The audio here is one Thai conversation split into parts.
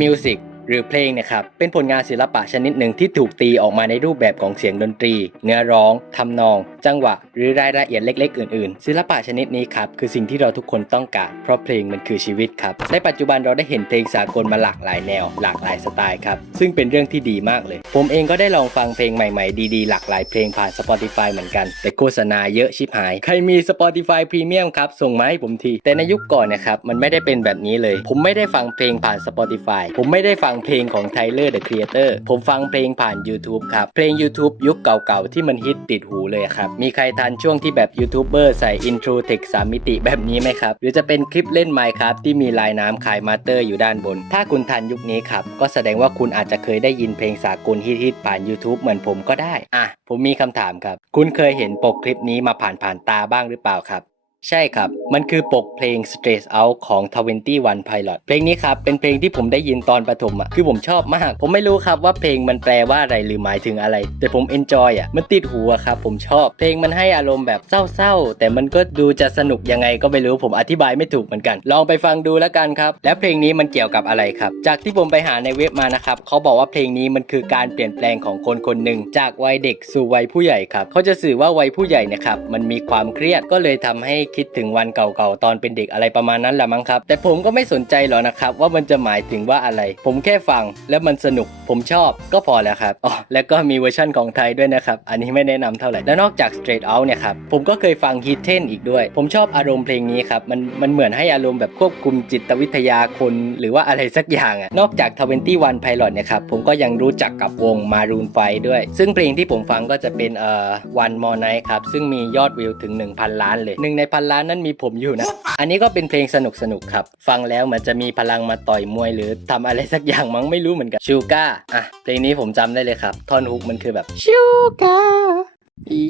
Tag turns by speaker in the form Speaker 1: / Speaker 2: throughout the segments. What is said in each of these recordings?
Speaker 1: มิวสิก หรือเพลงเนะครับ เป็นผลงานศิลปะชนิดหนึ่งที่ถูกตีออกมาในรูปแบบของเสียงดนตรี เนื้อร้อง ทำนอง จังหวะ หรือรายละเอียดเล็ก ๆ อื่น ๆ ศิลปะชนิดนี้ครับ คือสิ่งที่เราทุกคนต้องการ เพราะเพลงมันคือชีวิตครับ ในปัจจุบันเราได้เห็นเพลงสากลมาหลากหลายแนว หลากหลายสไตล์ครับ ซึ่งเป็นเรื่องที่ดีมากเลย ผมเองก็ได้ลองฟังเพลงใหม่ ๆ ดี ๆ หลากหลายเพลงผ่าน Spotify เหมือนกัน แต่โฆษณาเยอะชิบหาย ใครมี Spotify Premium ครับ ส่งมาให้ผมที แต่ในยุคก่อนนะครับ มันไม่ได้เป็นแบบนี้เลย ผมไม่ได้ฟังเพลงผ่าน Spotify ผมไม่ได้ฟังเพลงของ Tyler the Creator ผมฟังเพลงผ่าน YouTube ครับ เพลง YouTube ยุคเก่าๆ ที่มันฮิตติดหูเลยครับ มีใครทันช่วงที่แบบยูทูบเบอร์ใส่ intro text 3มิติแบบนี้ไหมครับ หรือจะเป็นคลิปเล่น Minecraft ที่มีลายน้ำขายมาเตอร์อยู่ด้านบน ถ้าคุณทันยุคนี้ครับ ก็แสดงว่าคุณอาจจะเคยได้ยินเพลงสากลฮิตๆผ่าน YouTube เหมือนผมก็ได้ อะ ผมมีคำถามครับ คุณเคยเห็นปกคลิปนี้มาผ่านผ่านๆตาบ้างหรือเปล่าครับ ใช่ครับ มันคือปกเพลง Straight Out ของ 21 Pilot เพลงนี้ครับ เป็นเพลงที่ผมได้ยินตอนประถมอะ คือผมชอบมาก ผมไม่รู้ครับว่าเพลงมันแปลว่าอะไรหรือหมายถึงอะไร แต่ผม enjoy อะ มันติดหูอะครับ ผมชอบ เพลงมันให้อารมณ์แบบเศร้าๆ แต่มันก็ดูจะสนุกยังไงก็ไม่รู้ผมอธิบายไม่ถูกเหมือนกัน ลองไปฟังดูแล้วกันครับ แล้วเพลงนี้มันเกี่ยวกับอะไรครับ จากที่ผมไปหาในเว็บมานะครับ เขาบอกว่าเพลงนี้มันคือการเปลี่ยนแปลงของคนคนหนึ่งจากวัยเด็กสู่วัยผู้ใหญ่ครับ เขาจะสื่อว่าวัยผู้ใหญ่นะครับ มันมีความเครียดก็เลยทำให้คิดถึงวันเก่าๆตอนเป็นเด็กอะไรประมาณนั้นแหละมั้งครับ แต่ผมก็ไม่สนใจหรอกนะครับ ว่ามันจะหมายถึงว่าอะไร ผมแค่ฟังแล้วมันสนุก ผมชอบก็พอแล้วครับอ๋อแล้วก็มีเวอร์ชั่นของไทยด้วยนะครับ อันนี้ไม่แนะนำเท่าไหร่ และนอกจาก Straight Out เนี่ยครับผมก็เคยฟัง Hidden อีกด้วย ผมชอบอารมณ์เพลงนี้ครับมันมันเหมือนให้อารมณ์แบบควบคุมจิตวิทยาคน หรือว่าอะไรสักอย่างอะนอกจาก 21 Pilot เนี่ยครับผมก็ยังรู้จักกับวง Maroon 5ด้วย ซึ่งเพลงที่ผมฟังก็จะเป็นเอ่อ One More Night ครับซึ่งมียอดวิวถึง 1,000 ล้านเลยหนึ่งในพันล้านนั้นมีผมอยู่นะ อันนี้ก็เป็นเพลงสนุกสนุกๆครับ ฟังแล้วเหมือนจะมีพลังมาต่อยมวยหรือทำอะไรสักอย่างมั้งไม่รู้เหมือนกันชูก้าอะเพลงนี้ผมจำได้เลยครับท่อนฮุกมันคือแบบชูก้า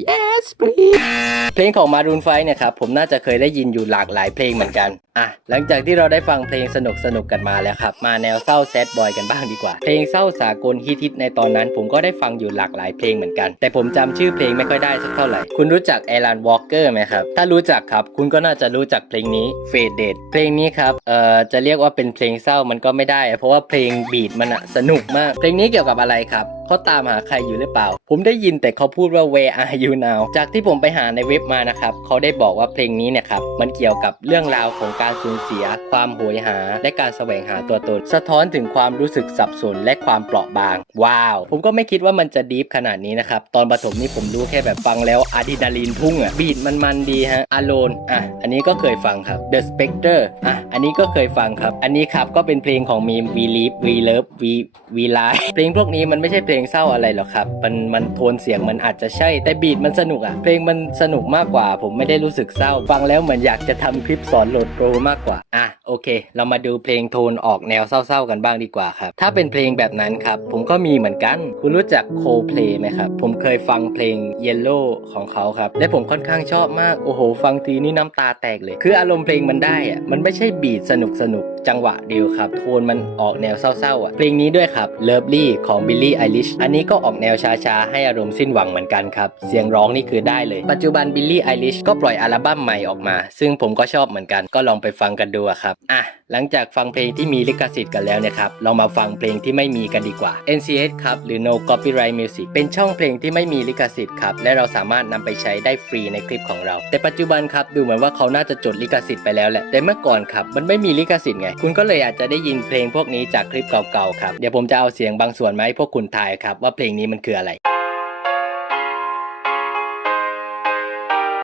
Speaker 1: yes please เพลงของ Maroon 5เนี่ยครับผมน่าจะเคยได้ยินอยู่หลากหลายเพลงเหมือนกันอะหลังจากที่เราได้ฟังเพลงสนุกสนุกๆกันมาแล้วครับ มาแนวเศร้าแซดบอยกันบ้างดีกว่า เพลงเศร้าสากลฮิตๆในตอนนั้น ผมก็ได้ฟังอยู่หลากหลายเพลงเหมือนกัน แต่ผมจำชื่อเพลงไม่ค่อยได้สักเท่าไหร่ คุณรู้จักแอลันวอล์กเกอร์ไหมครับ ถ้ารู้จักครับ คุณก็น่าจะรู้จักเพลงนี้ Faded เพลงนี้ครับเอ่อจะเรียกว่าเป็นเพลงเศร้ามันก็ไม่ได้ เพราะว่าเพลงบีทมันอะสนุกมาก เพลงนี้เกี่ยวกับอะไรครับ เขาตามหาใครอยู่หรือเปล่า ผมได้ยินแต่เขาพูดว่า where are you now จากที่ผมไปหาในเว็บมานะครับเขาได้บอกว่าเพลงนี้เนี่ยครับมันเกี่ยวกับเรื่องราวของการสูญเสีย ความโหยหา และการแสวงหาตัวตน สะท้อนถึงความรู้สึกสับสนและความเปราะบาง ว้าว ผมก็ไม่คิดว่ามันจะดีฟขนาดนี้นะครับตอนประถมนี่ผมรู้แค่แบบฟังแล้วอะดรีนาลีนพุ่งอะบีดมันมันดีฮะ Alone อะอันนี้ก็เคยฟังครับ The Spectre อะอันนี้ก็เคยฟังครับ อันนี้ครับก็เป็นเพลงของมีม We Live We Love We We Lie เพลงพวกนี้มันไม่ใช่เพลงเศร้าอะไรหรอกครับ มันมันโทนเสียงมันอาจจะใช่ แต่บีดมันสนุกอะเพลงมันสนุกมากกว่า ผมไม่ได้รู้สึกเศร้า ฟังแล้วเหมือนอยากจะทำคลิปสอนโหลดโปรมากกว่า อะโอเค เรามาดูเพลงโทนออกแนวเศร้าๆกันบ้างดีกว่าครับ ถ้าเป็นเพลงแบบนั้นครับ ผมก็มีเหมือนกัน คุณรู้จัก Coldplay ไหมครับ ผมเคยฟังเพลง Yellow ของเขาครับ และผมค่อนข้างชอบมาก โอ้โห ฟังทีนี่น้ำตาแตกเลย คืออารมณ์เพลงมันได้อะมันไม่ใช่บีดสนุกสนุก จังหวะเดียวครับ โทนมันออกแนวเศร้าๆอะเพลงนี้ด้วยครับ Lovely ของ Billie Eilish อันนี้ก็ออกแนวช้าๆ ให้อารมณ์สิ้นหวังเหมือนกันครับ เสียงร้องนี่คือได้เลย ปัจจุบัน Billie Eilish ก็ปล่อยอัลบั้มใหม่ออกมา ซึ่งผมก็ชอบเหมือนกันก็ลองไปฟังกันดูครับอะหลังจากฟังเพลงที่มีลิขสิทธิ์กันแล้วนะครับเรามาฟังเพลงที่ไม่มีกันดีกว่า NCS ครับหรือ No Copyright Music เป็นช่องเพลงที่ไม่มีลิขสิทธิ์ครับและเราสามารถนำไปใช้ได้ฟรีในคลิปของเรา แต่ปัจจุบันครับดูเหมือนว่าเขาน่าจะจดลิขสิทธิ์ไปแล้วแหละแต่เมื่อก่อนครับมันไม่มีลิขสิทธิ์ไงคุณก็เลยอาจจะได้ยินเพลงพวกนี้จากคลิปเก่าๆครับ เดี๋ยวผมจะเอาเสียงบางส่วนมาให้พวกคุณทายครับว่าเพลงนี้มันคืออะไร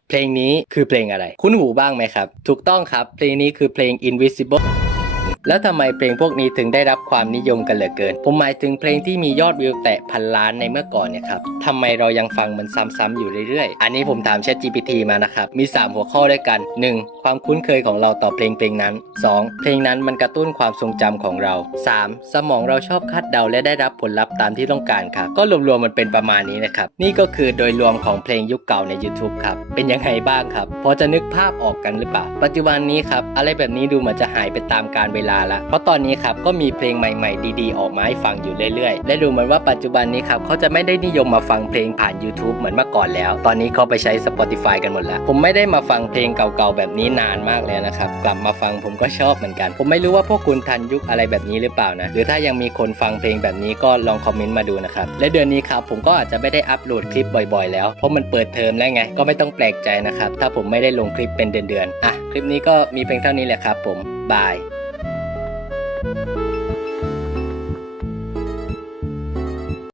Speaker 1: เพลงนี้คือเพลงอะไร คุ้นหูบ้างไหมครับ ถูกต้องครับ เพลงนี้คือเพลง Invisible แล้วทำไมเพลงพวกนี้ถึงได้รับความนิยมกันเหลือเกิน ผมหมายถึงเพลงที่มียอดวิวแตะพันล้านในเมื่อก่อนเนี่ยครับทำไมเรายังฟังมันซ้ำๆอยู่เรื่อยๆ อันนี้ผมถาม ChatGPT มานะครับ มี 3 หัวข้อด้วยกัน 1. ความคุ้นเคยของเราต่อเพลงเพลงนั้น 2. เพลงนั้นมันกระตุ้นความทรงจำของเรา 3. สมองเราชอบคาดเดาและได้รับผลลัพธ์ตามที่ต้องการครับ ก็รวมๆมันเป็นประมาณนี้นะครับ นี่ก็คือโดยรวมของเพลงยุคเก่าใน YouTube ครับ เป็นยังไงบ้างครับ พอจะนึกภาพออกกันหรือเปล่า ปัจจุบันนี้ครับ อะไรแบบนี้ดูเหมือนจะหายไปตามกาลเวลาลาละ เพราะตอนนี้ครับก็มีเพลงใหม่ ๆ ดีๆ ออกมาให้ฟังอยู่เรื่อยๆ และดูเหมือนว่าปัจจุบันนี้ครับเขาจะไม่ได้นิยมมาฟังเพลงผ่าน YouTube เหมือนเมื่อก่อนแล้ว ตอนนี้เขาไปใช้ Spotify กันหมดแล้ว ผมไม่ได้มาฟังเพลงเก่าๆแบบนี้นานมากเลยนะครับ กลับมาฟังผมก็ชอบเหมือนกัน ผมไม่รู้ว่าพวกคุณทันยุคอะไรแบบนี้หรือเปล่านะ หรือถ้ายังมีคนฟังเพลงแบบนี้ก็ลองคอมเมนต์มาดูนะครับ และเดือนนี้ครับผมก็อาจจะไม่ได้อัปโหลดคลิปบ่อยๆ แล้ว เพราะมันเปิดเทอมแล้วไง ก็ไม่ต้องแปลกใจนะครับ ถ้าผมไม่ได้ลงคลิปเป็นเดือนๆ อะ คลิปนี้ก็มีเพียงเท่านี้แหละครับผม บาย